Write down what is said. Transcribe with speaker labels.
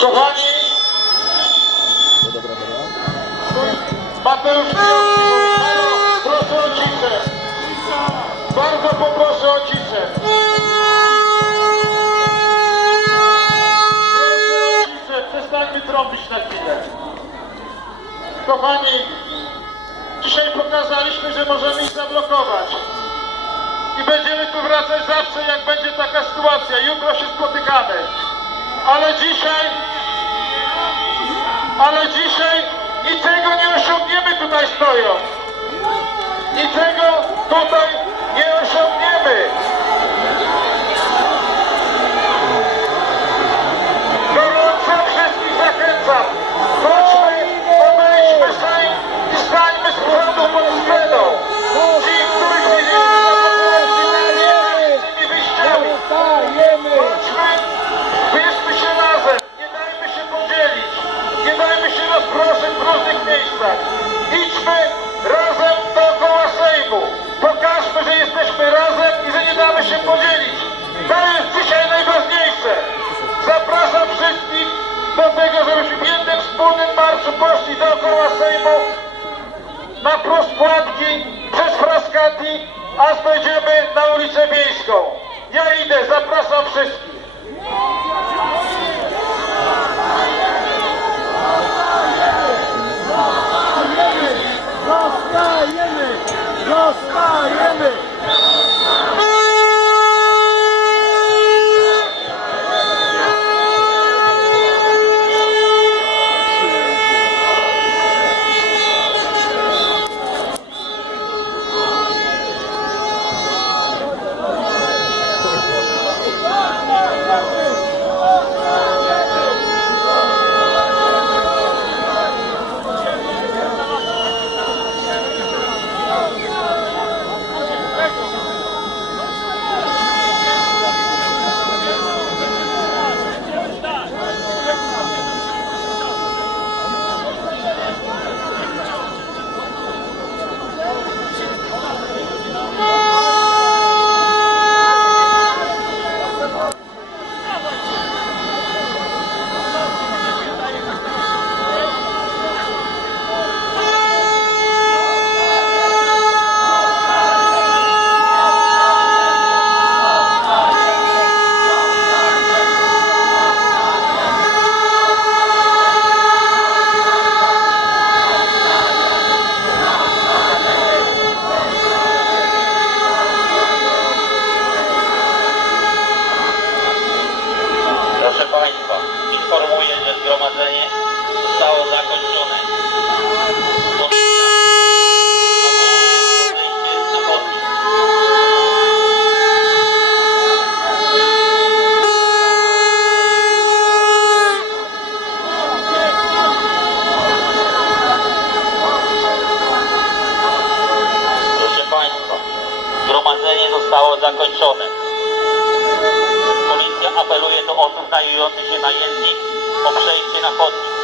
Speaker 1: Kochani, Mateusz proszę o ciszę. Bardzo poproszę o ciszę, przestańmy trąbić na chwilę. Kochani, dzisiaj pokazaliśmy, że możemy ich zablokować. I będziemy tu wracać zawsze, jak będzie taka sytuacja. Jutro się spotykamy. Ale dzisiaj ale dzisiaj niczego nie osiągniemy tutaj stojąc. Niczego tutaj nie osiągniemy. Się podzielić. To jest dzisiaj najważniejsze. Zapraszam wszystkich do tego, żebyśmy w jednym wspólnym marszu poszli dookoła Sejmu na Prospłatki, przez Frascati, aż dojdziemy na ulicę Miejską.
Speaker 2: Zgromadzenie zostało zakończone. Zgromadzenie zostało zakończone. Policja apeluje do osób znajdujących się na jezdni o przejście na chodnik.